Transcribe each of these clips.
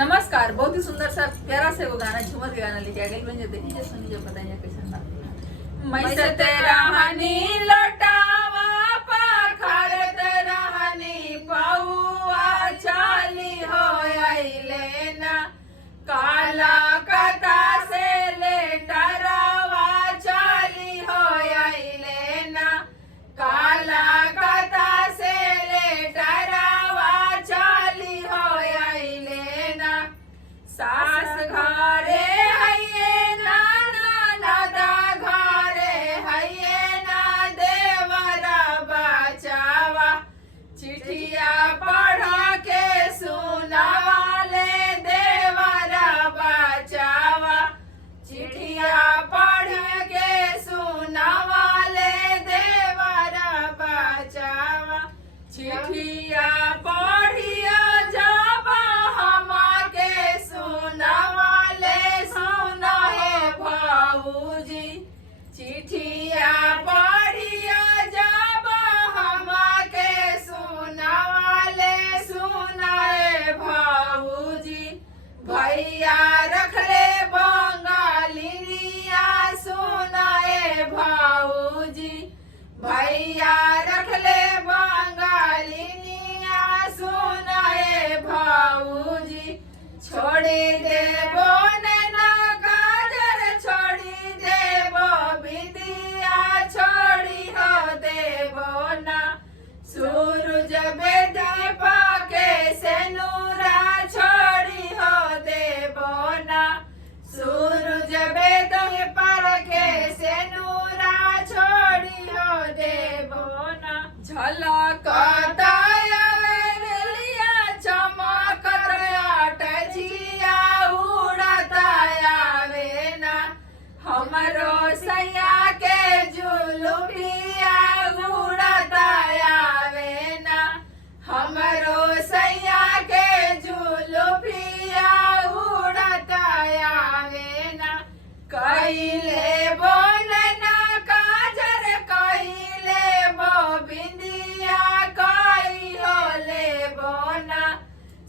नमस्कार। बहुत ही सुंदर सा प्यारा से वो गाना झूमर के गाना लेके आ गई। मुझे देखिए सुनिए, बताइए कैसा था। मैं तेरा हनी लौटावा पाखरत रहनी पौआ चाली हो आइले ना काला कता से ले डरवा चाली हो आइले ना काला कता से ले डरवा चाली हो आइले ना सास घरे हइये ना ननदा घरे हइये ना देवरा बचावा चिठिया पढ़ के सुनावाले देवरा बचावा चिठिया पढ़ के सुनावाले देवरा बचावा चिठिया पढ़िया जाबा हमके सुनावाले सुना हे भाऊजी चिठिया पढ़िया जाबा हमके सुनावाले सुना हे भाऊजी भैया रखले बंगालिनिया सुना हे भाऊजी भैया रखले बंगालिनिया सुना हे भाऊजी छोड़ी देबो नैना गाजर छोड़ी देबो बिंदिया छोड़ी हो देबो ना सूरज बेदी पाके से नूरा छोड़ी हो देबो ना सूरज बेदी पर के से नूरा छोड़ी हो देबो ना झलक हमरो सैया के जुलुबिया उड़ता आवे ना हमरो सैया के जुलुबिया उड़ता आवे ना कइले बोलना काजर कइले बो बिंदिया कई होले बोना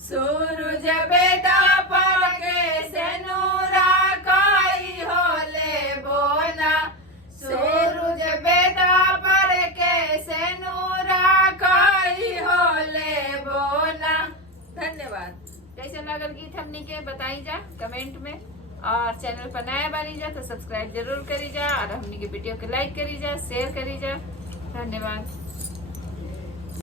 सूरज बेदा पर के से नूरा कई होले बोना सूरज बेदा पर के से नूरा कई होले बोना। धन्यवाद। कैसे लागल गीत हमनी के बताई जा कमेंट में, और चैनल पर नया बनी जा तो सब्सक्राइब जरूर करी जा, और हमनी के वीडियो के लाइक करी जा, शेयर करी जा। धन्यवाद।